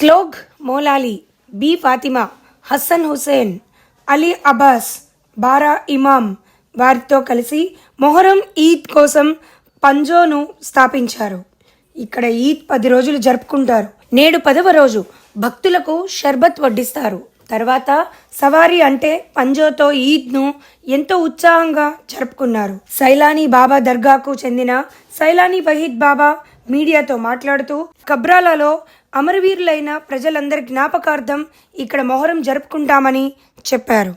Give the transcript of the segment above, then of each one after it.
స్లోగ్ Moula Ali, B Fatima, Hasan Hussain, Ali Abbas, బారా ఇమాం వారితో కలిసి మొహరం ఈద్ కోసం పంజోను స్థాపించారు. ఇక్కడ ఈద్ 10 రోజులు జరుపుకుంటారు. నేడు 10వ రోజు భక్తులకు షర్బత్ వడ్డిస్తారు. తర్వాత సవారీ అంటే పంజోతో ఈద్ను ఎంతో ఉత్సాహంగా జరుపుకున్నారు. సైలానీ బాబా దర్గాకు చెందిన సైలానీ వహీద్ బాబా మీడియాతో మాట్లాడుతూ కబ్రాలలో అమరవీరులైన ప్రజలందరి జ్ఞాపకార్థం ఇక్కడ మొహరం జరుపుకుంటామని చెప్పారు.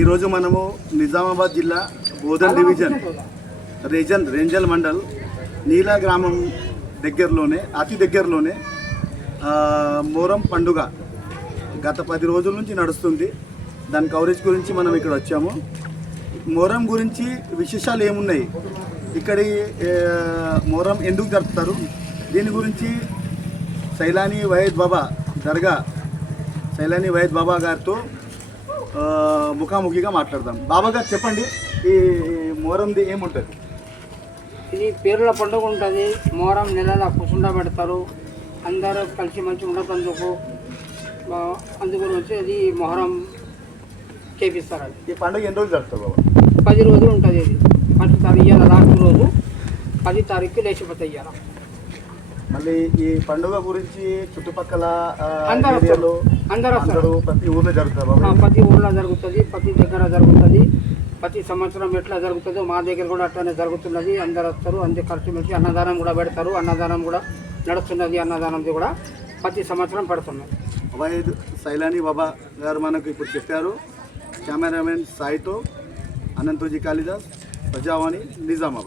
ఈరోజు మనము నిజామాబాద్ జిల్లా బోధన్ డివిజన్ రేంజల్ మండల్ నీలా గ్రామం దగ్గరలోనే అతి దగ్గరలోనే మొహరం పండుగ గత 10 రోజుల నుంచి నడుస్తుంది. దాని కవరేజ్ గురించి మనం ఇక్కడ వచ్చాము. మొహరం గురించి విశేషాలు ఏమున్నాయి, ఇక్కడి మొహరం ఎందుకు జరుపుతారు, దీని గురించి సైలానీ వహీద్ బాబా దర్గా సైలానీ వహీద్ బాబా గారితో ముఖాముఖిగా మాట్లాడదాం. బాబా గారు చెప్పండి, ఈ మొహరంది ఏముంటుంది? ఇది పేర్ల పండుగ ఉంటుంది. మొహరం నెలల కుసుండ పెడతారు, అందరూ కలిసి మంచి ఉండతందుకు అందుగురించి అది మొహరం చేపిస్తారు. అది ఈ పండుగ ఎన్ని రోజులు జరుపుతారు బాబా? 10 రోజులు ఉంటుంది. ఇది ఫస్ట్ తారీఖు ఇవాళ లాస్ట్ రోజు 10 తారీఖు లేచిపోతాయి. ఇవాళ మళ్ళీ ఈ పండుగ గురించి చుట్టుపక్కల అందరూ ప్రతి ఊర్లో జరుగుతారు. ప్రతి ఊర్లో జరుగుతుంది, ప్రతి దగ్గర జరుగుతుంది. ప్రతి సంవత్సరం ఎట్లా జరుగుతుందో మా దగ్గర కూడా అట్లనే జరుగుతున్నది. అందరు వస్తారు, అందరు కలిసిమెలిసి అన్నదానం కూడా పెడతారు. అన్నదానం కూడా నడుస్తున్నది. అన్నదానంది కూడా ప్రతి సంవత్సరం పెడుతున్నది. వహీద్ సైలానీ బాబా గారు మనకు ఇప్పుడు చెప్పారు. కెమెరామెన్ సాయితో అనంతజీ కాళిదాస్, ప్రజావాణి, నిజామాబాద్.